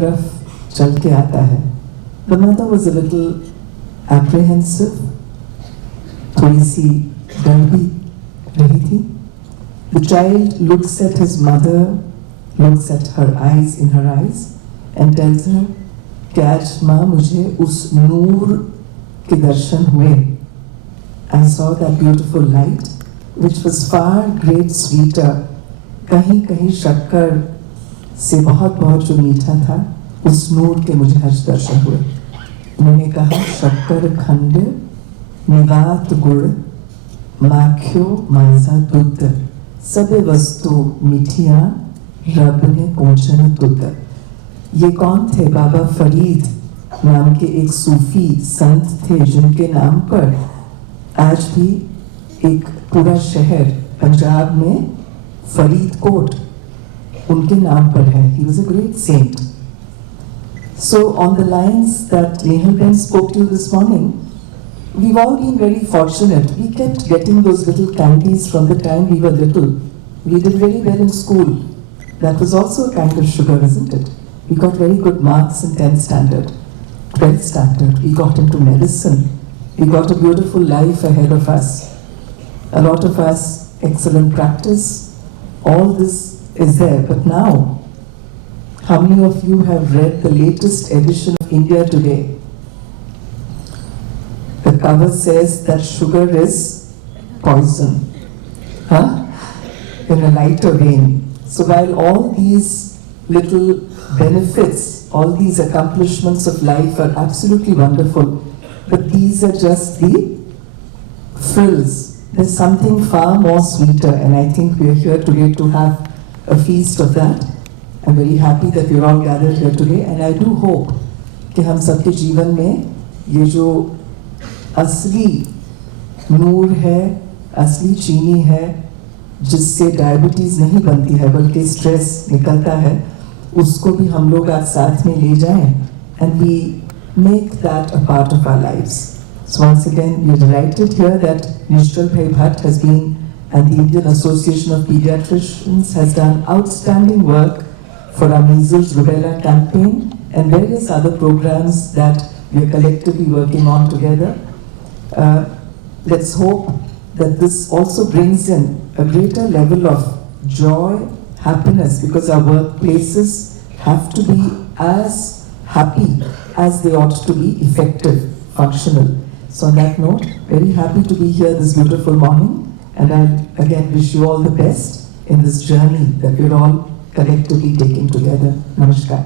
तरफ चल के आता है. The mother was a little apprehensive, थोड़ी सी डर भी रही थी. The child looks at his mother, looks at her eyes in her eyes and tells her कि आज माँ मुझे उस नूर के दर्शन हुए. I saw that beautiful light which was far great sweeter. कहीं कहीं शक्कर से बहुत बहुत जो मीठा था उस नूर के मुझे आज दर्शन हुए. उन्होंने कहा शक्कर खंड निवात गुड़ माख्यो माजा दुध सबे वस्तु मीठियाँ रब ने पहुँचन तुद. ये कौन थे? बाबा फरीद नाम के एक सूफी संत थे जिनके नाम पर आज भी एक पूरा शहर पंजाब में फरीदकोट उनके नाम पर है. He was a great saint. So on the lines that Nehal Ben spoke to you this morning, we've all been very fortunate. We kept getting those little candies from the time we were little. We did very well in school. That was also a kind of sugar, isn't it? We got very good marks in 10th standard, 12th standard. We got into medicine. We got a beautiful life ahead of us. A lot of us, excellent practice. All this is there. But now, how many of you have read the latest edition of India Today? The cover says that sugar is poison. Huh? In a lighter vein. So while all these little benefits, all these accomplishments of life are absolutely wonderful, but these are just the frills. There's something far more sweeter, and I think we are here today to have a feast of that. I'm very happy that we're all gathered here today, and I do hope कि हम सबके जीवन में ये जो असली नूर है, असली चीनी है, जिससे डायबिटीज नहीं बनती है बल्कि स्ट्रेस निकलता है, उसको भी हम लोग आज साथ में ले जाएं, and we make that a part of our lives. So once again, we're delighted here that Nishchal Bhai Bhatt has been, and the Indian Association of Pediatricians has done outstanding work for our measles rubella campaign and various other programs that we are collectively working on together. Let's hope that this also brings in a greater level of joy, happiness, because our workplaces have to be as happy as they ought to be effective, functional. So on that note, very happy to be here this beautiful morning, and I again wish you all the best in this journey that we're all collectively taking together. Namaskar.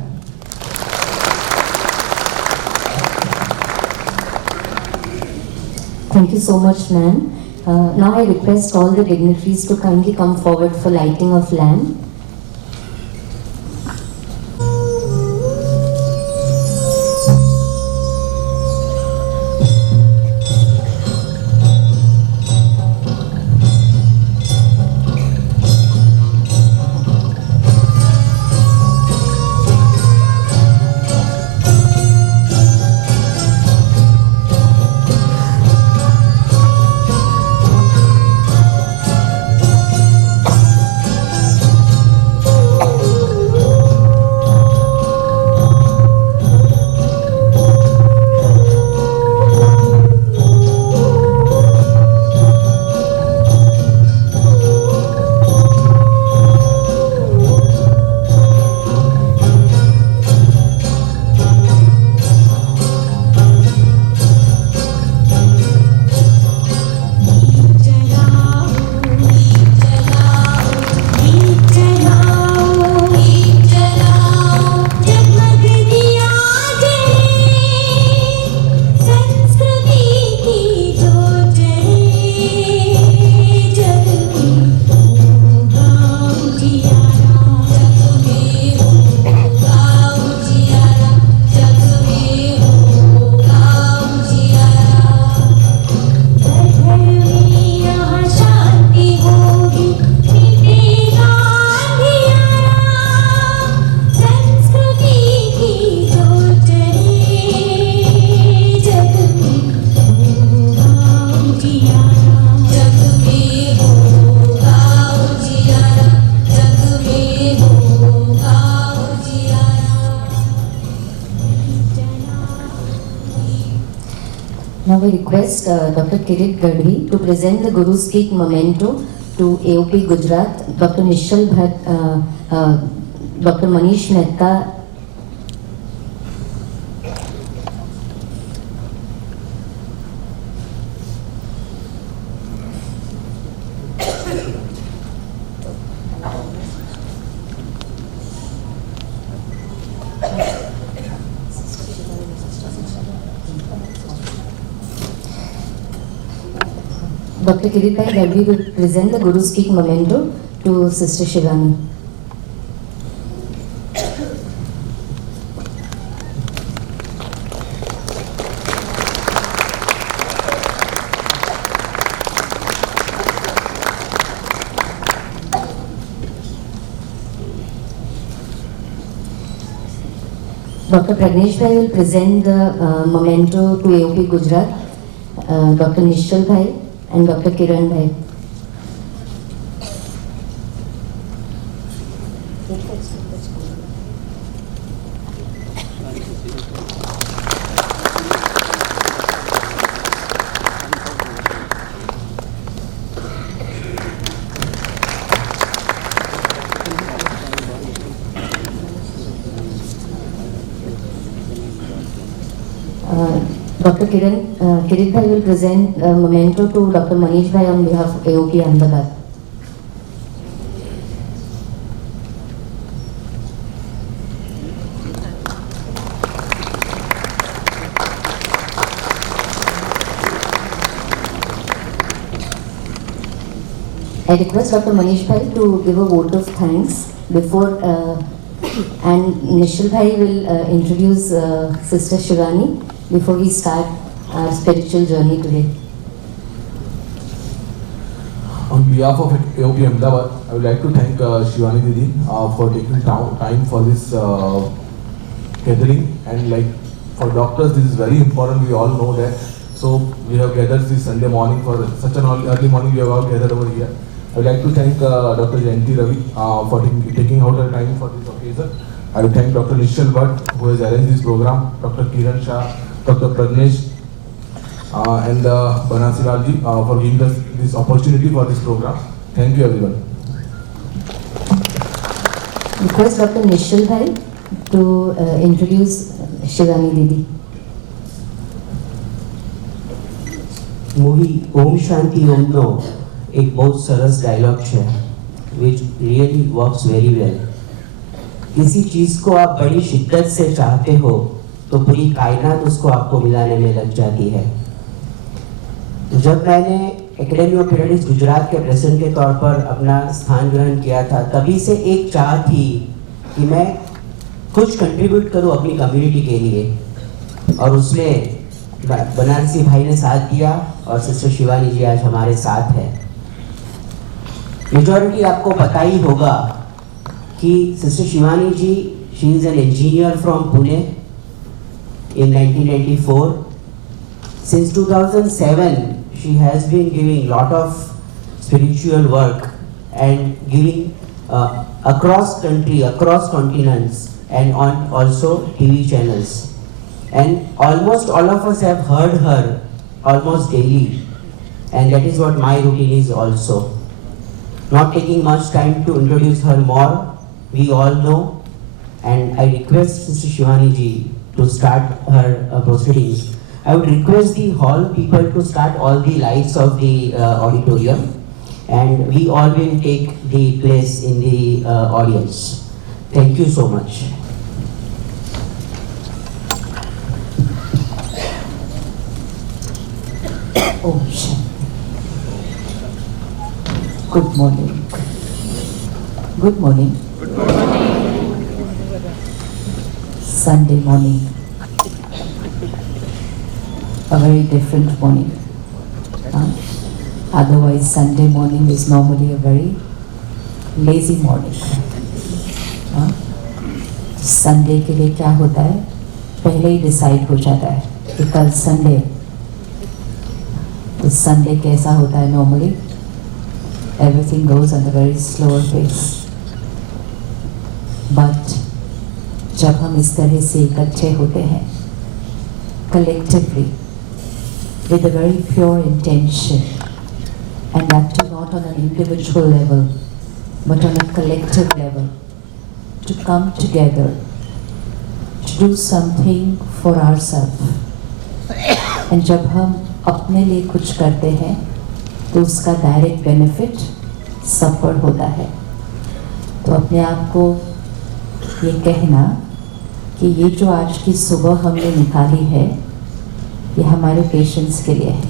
Thank you so much, ma'am. Now I request all the dignitaries to kindly come forward for lighting of lamp. Now we request Dr. Kirit Gadhi to present the Guru's Kick Memento to AOP Gujarat, Dr. Nishal Bhatt, Dr. Manish Mehta. Dr. Kirit Gadhi will present the Guru's Kick Memento to Sister Shivani. Dr. Pragnesh Bhai will present the memento to AOP Gujarat, Dr. Nishal Bhai and Dr. Kiran Bhai. Dr. Kirit Bhai will present a memento to Dr. Manish Bhai on behalf of AOP Ahmedabad. I request Dr. Manish Bhai to give a vote of thanks before and Nishal Bhai will introduce Sister Shivani before we start our spiritual journey today. On behalf of AOP Ahmedabad, I would like to thank Shivani Didi for taking time for this gathering, and like for doctors this is very important, we all know that. So we have gathered this Sunday morning for such an early morning, we have all gathered over here. I would like to thank Dr. Jayanti Ravi for taking out her time for this occasion. I would thank Dr. Nishal Bhatt who has arranged this program, Dr. Kiran Shah, Dr. Pragnesh and Banasi Lalji for giving us this opportunity for this program. Thank you everyone. Request Dr. Nishal Bhai to introduce Shivani Didi. Movie Om Shanti ઓમનો એક બહુ સરસ dialog છે which really works very well. किसी चीज़ को आप बड़ी शिद्दत से चाहते हो तो पूरी कायनात उसको आपको मिलाने में लग जाती है. जब मैंने एकेडमी ऑफ पीरियडिक्स गुजरात के प्रेसिडेंट के तौर पर अपना स्थान ग्रहण किया था, तभी से एक चाह थी कि मैं कुछ कंट्रीब्यूट करूं अपनी कम्युनिटी के लिए, और उसमें बनारसी भाई ने साथ दिया और सिस्टर शिवानी जी आज हमारे साथ है. मेजॉरिटी आपको पता ही होगा कि sister Shivani ji, she is an engineer from Pune in 1994. Since 2007 she has been giving lot of spiritual work and giving across country, across continents, and on also TV channels, and almost all of us have heard her almost daily, and that is what my routine is also. Not taking much time to introduce her more, we all know, and I request Sister Shivani ji to start her proceedings. I would request the hall people to start all the lights of the auditorium, and we all will take the place in the audience. Thank you so much. Oh, good morning. Good morning. Sunday morning. A very different morning. Otherwise, Sunday morning is normally a very lazy morning. Sunday के लिए क्या होता है, पहले ही decide हो जाता है कि कल संडे. तो संडे कैसा होता है normally? Everything goes at a very slower pace. But जब हम इस तरह से इकट्ठे होते हैं collectively, with a very pure intention, and that too not on an individual level, but on a collective level, to come together, to do something for ourselves. And जब हम अपने लिए कुछ करते हैं तो उसका डायरेक्ट बेनिफिट सब पर होता है. तो अपने आप को ये कहना कि ये जो आज की सुबह हमने निकाली है ये हमारे पेशेंट्स के लिए है.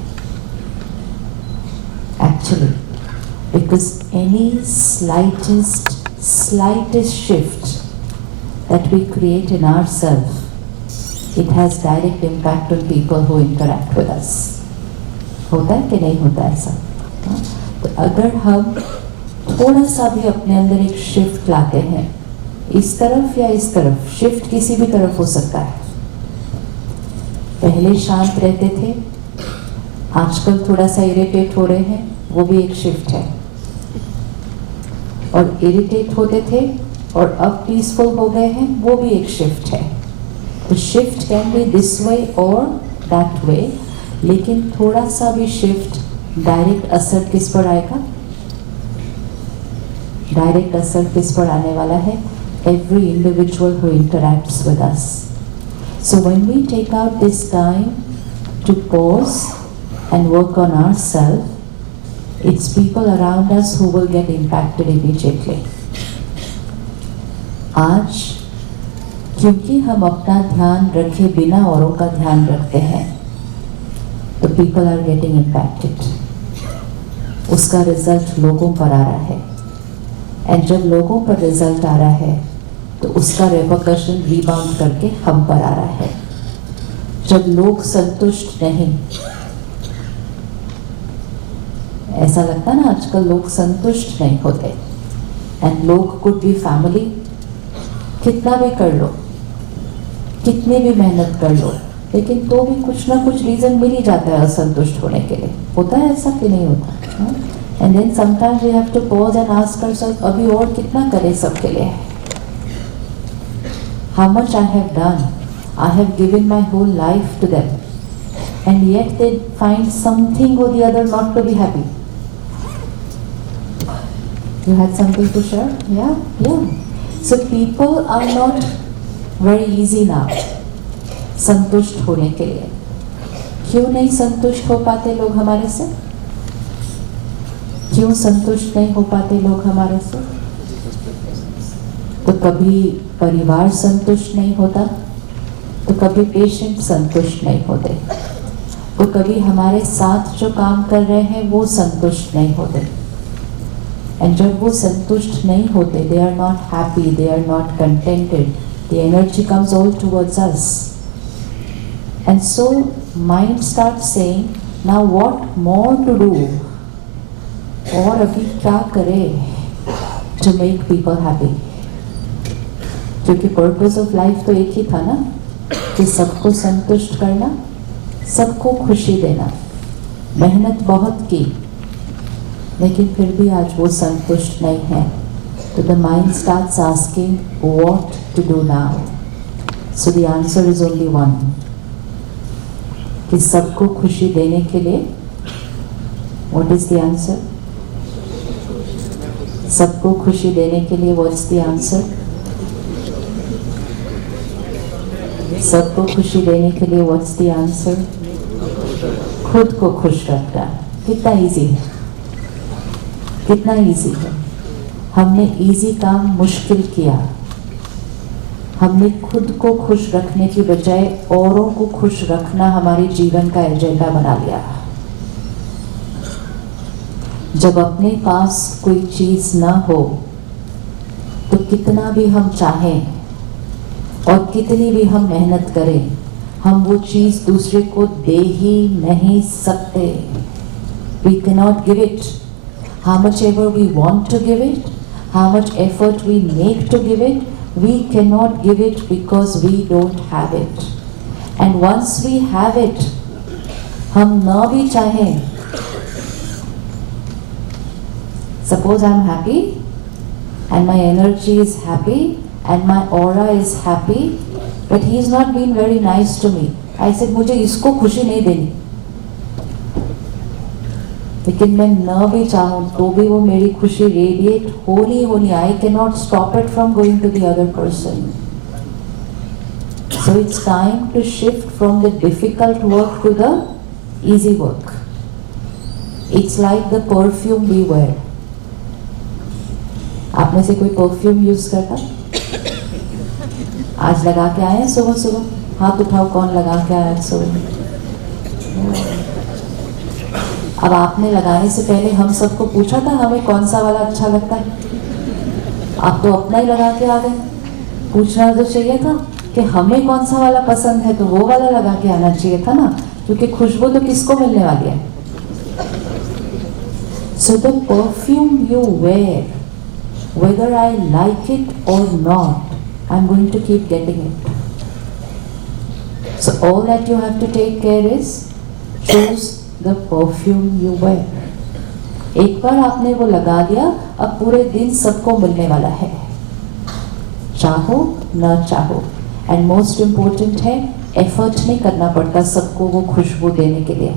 Actually, because any slightest shift that we create in ourselves, it has direct impact on people who interact with us. होता है कि नहीं होता ऐसा? तो अगर हम थोड़ा सा भी अपने अंदर एक शिफ्ट लाते हैं, इस तरफ या इस तरफ, शिफ्ट किसी भी तरफ हो सकता है. पहले शांत रहते थे, आजकल थोड़ा सा इरिटेट हो रहे हैं, वो भी एक शिफ्ट है. और इरिटेट होते थे और अब पीसफुल हो गए हैं, वो भी एक शिफ्ट है. तो shift can be this way और दैट वे, लेकिन थोड़ा सा भी शिफ्ट डायरेक्ट असर किस पर आएगा? डायरेक्ट असर किस पर आने वाला है? Every individual who interacts with us. So when we take out this time to pause and work on ourselves, it's people around us who will get impacted immediately. आज क्योंकि हम अपना ध्यान रखे बिना औरों का ध्यान रखते हैं, तो people are getting impacted. उसका रिजल्ट लोगों पर आ रहा है. एंड जब लोगों पर रिजल्ट आ रहा है तो उसका रेपरकशन रीबाउंड करके हम पर आ रहा है. जब लोग संतुष्ट नहीं, ऐसा लगता ना आजकल लोग संतुष्ट नहीं होते. एंड लोग कुड बी फैमिली, कितना भी कर लो, कितनी भी मेहनत कर लो, लेकिन तो भी कुछ ना कुछ रीजन मिल ही जाता है असंतुष्ट होने के लिए. होता है ऐसा कि नहीं होता? And then sometimes we have to pause and ask ourselves, अभी और कितना करें सबके लिए? How much I have done, I have given my whole life to them, and yet they find something or the other not to be happy. You had something to share? Yeah. So people are not very easy now संतुष्ट होने के लिए. क्यों नहीं संतुष्ट हो पाते लोग हमारे से? क्यों संतुष्ट नहीं हो पाते लोग हमारे से? तो कभी परिवार संतुष्ट नहीं होता, तो कभी पेशेंट संतुष्ट नहीं होते, तो कभी हमारे साथ जो काम कर रहे हैं वो संतुष्ट नहीं होते. एंड जब वो संतुष्ट नहीं होते, they are not happy, they are not contented, the energy comes all towards us. And so mind starts saying, now what more to do? और अभी क्या करें to make people happy? क्योंकि पर्पस ऑफ लाइफ तो एक ही था ना, कि सबको संतुष्ट करना, सबको खुशी देना. मेहनत बहुत की, लेकिन फिर भी आज वो संतुष्ट नहीं है. तो the mind starts asking what to do now. So the answer is only one, कि सबको खुशी देने के लिए व्हाट इज द आंसर? सबको खुशी देने के लिए व्हाट्स द आंसर? सबको खुशी देने के लिए व्हाट्स द आंसर? खुद को खुश रखना. कितना इजी है, कितना इजी है. हमने इजी काम मुश्किल किया. हमने खुद को खुश रखने की बजाय औरों को खुश रखना हमारे जीवन का एजेंडा बना लिया. जब अपने पास कोई चीज ना हो तो कितना भी हम चाहें और कितनी भी हम मेहनत करें, हम वो चीज दूसरे को दे ही नहीं सकते. We cannot give it. How much ever we want to give it, how much effort we make to give it, we cannot give it because we don't have it. And once we have it, हम ना भी चाहें, suppose I'm happy and my energy is happy and my aura is happy, but he is not being very nice to me. I said मुझे इसको खुशी नहीं देनी, लेकिन मैं न भी चाहूँ तो भी वो मेरी खुशी रेडिएट होनी I can not stop it from going to the other person. So it's time to shift from the difficult work to the easy work. It's like the perfume we wear. आप में से कोई perfume use करता? आज लगा के आए हैं सुबह सुबह? हाथ उठाओ कौन लगा के आया है सुबह? अब आपने लगाने से पहले हम सबको पूछा था हमें कौन सा वाला अच्छा लगता है? आप तो अपना ही लगा के आ गए. पूछना तो चाहिए था कि हमें कौन सा वाला पसंद है, तो वो वाला लगा के आना चाहिए था ना, क्योंकि खुशबू तो किसको मिलने वाली है. So the perfume you wear, whether I like it or not, I'm going to keep getting it. So all that you have to take care is choose the perfume you wear. एक बार आपने वो लगा लिया, अब पूरे दिन सबको मिलने वाला है, चाहो न चाहो. एंड मोस्ट इम्पोर्टेंट है, एफर्ट नहीं करना पड़ता सबको वो खुशबू देने के लिए.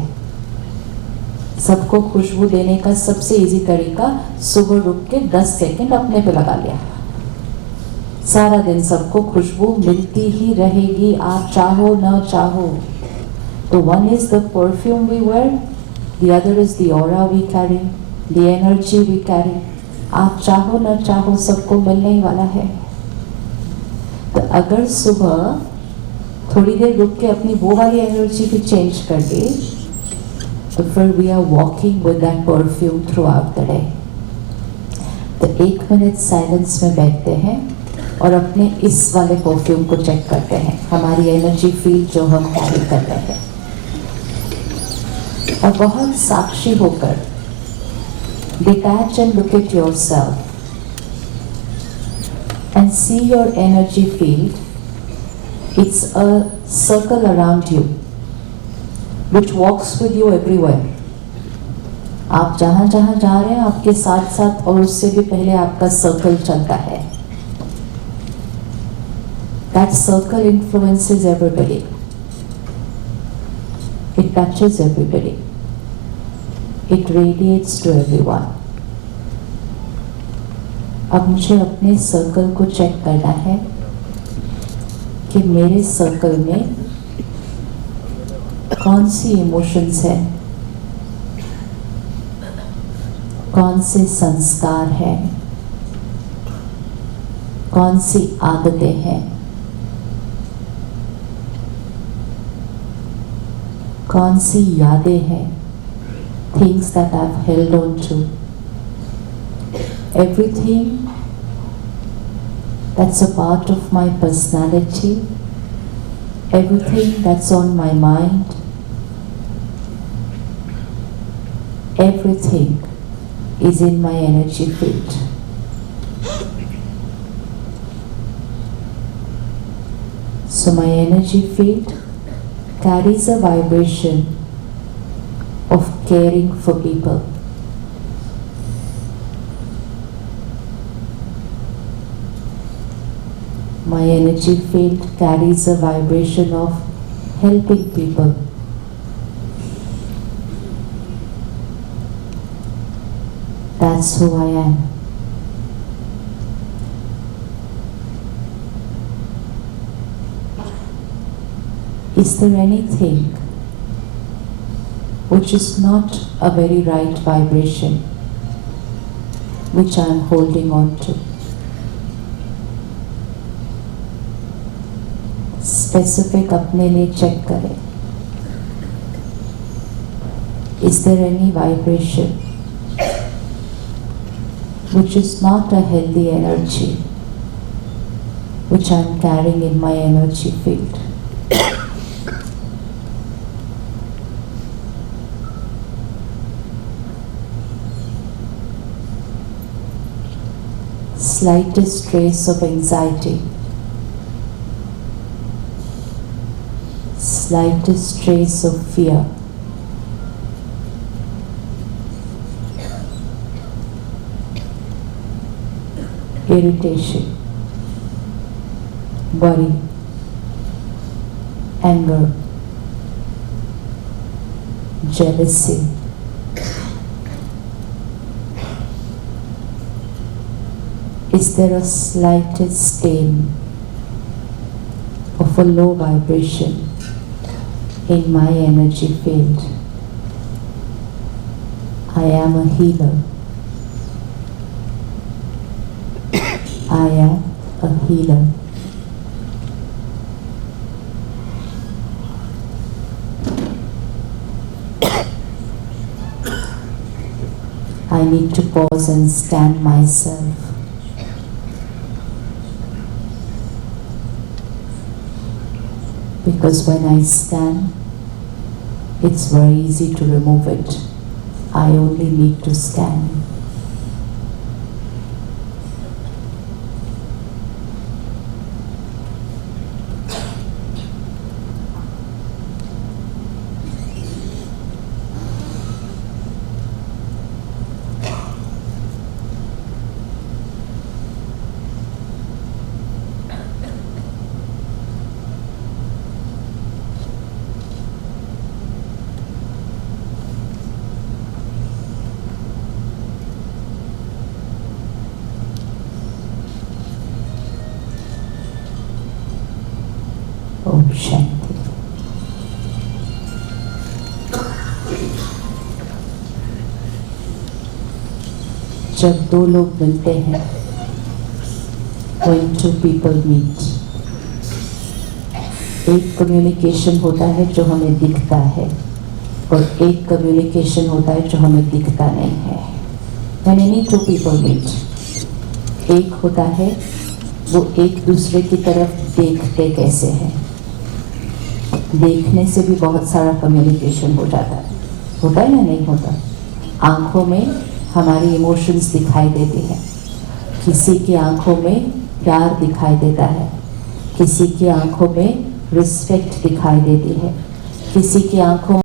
सबको खुशबू देने का सबसे इजी तरीका, सुबह रुक के 10 सेकंड अपने पे लगा लिया. सारा दिन सबको खुशबू मिलती ही रहेगी, आप चाहो न चाहो. तो one is the perfume we wear, the other is the aura we carry, the energy we carry. आप चाहो न चाहो सबको मिलने ही वाला है. तो अगर सुबह थोड़ी देर रुक के अपनी वो वाली एनर्जी भी चेंज कर दी, तो फिर we are walking with that perfume throughout the day. तो 1 मिनट साइलेंस में बैठते हैं और अपने इस वाले परफ्यूम को चेक करते हैं, हमारी एनर्जी फील्ड जो हम कैरी कर रहे हैं. और बहुत साक्षी होकर detach and look at yourself and see your energy field. It's a circle around you which walks with you everywhere. आप जहाँ जहाँ जा रहे हैं आपके साथ साथ और उससे भी पहले आपका सर्कल चलता है. That circle influences everybody. It touches everybody. It radiates to everyone. अब मुझे अपने सर्कल को चेक करना है कि मेरे सर्कल में कौन सी इमोशंस है, कौन से संस्कार हैं, कौन सी आदतें हैं, कौन सी यादें हैं, things that I have held on to. Everything that's a part of my personality, everything that's on my mind, everything is in my energy field. So my energy field carries a vibration of caring for people. My energy field carries a vibration of helping people. That's who I am. Is there anything which is not a very right vibration which I am holding on to? Specific अपने लिए check करें. Is there any vibration which is not a healthy energy which I am carrying in my energy field? Slightest trace of anxiety, slightest trace of fear, irritation, worry, anger, jealousy, Is there a slightest stain of a low vibration in my energy field? I am a healer. I am a healer. I need to pause and scan myself. Because when I scan, it's very easy to remove it. I only need to scan. Om Shanti. जब दो लोग मिलते हैं, when two people meet, एक communication होता है जो हमें दिखता है और एक कम्युनिकेशन होता है जो हमें दिखता नहीं है। When any two people meet, एक होता है वो एक दूसरे की तरफ देखते कैसे हैं। देखने से भी बहुत सारा कम्युनिकेशन हो जाता है, होता है या नहीं होता? आंखों में हमारी इमोशंस दिखाई देती हैं। किसी की आंखों में प्यार दिखाई देता है, किसी की आंखों में रिस्पेक्ट दिखाई देती है, किसी की आंखों